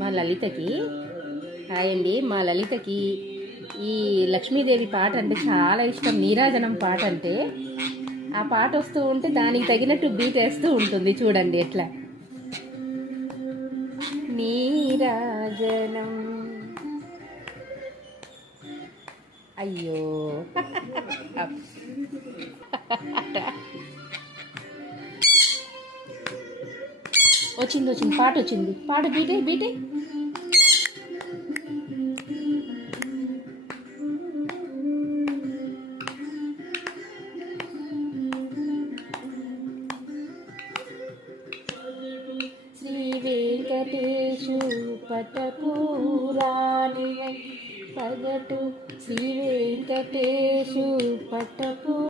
మా లలితకి హాయ్ అండి. మా లలితకి ఈ లక్ష్మీదేవి పాట అంటే చాలా ఇష్టం. నీరాజనం పాట అంటే ఆ పాట వస్తూ ఉంటే దానికి తగినట్టు బీట్ వేస్తూ ఉంటుంది. చూడండి ఎట్లా. నీరాజనం అయ్యో వచ్చింది పాట వచ్చింది. పాట బీటే బీటే. శ్రీ వెంకటేశు పటపూరాణి పగటు శ్రీ వెంకటేశు పటపూ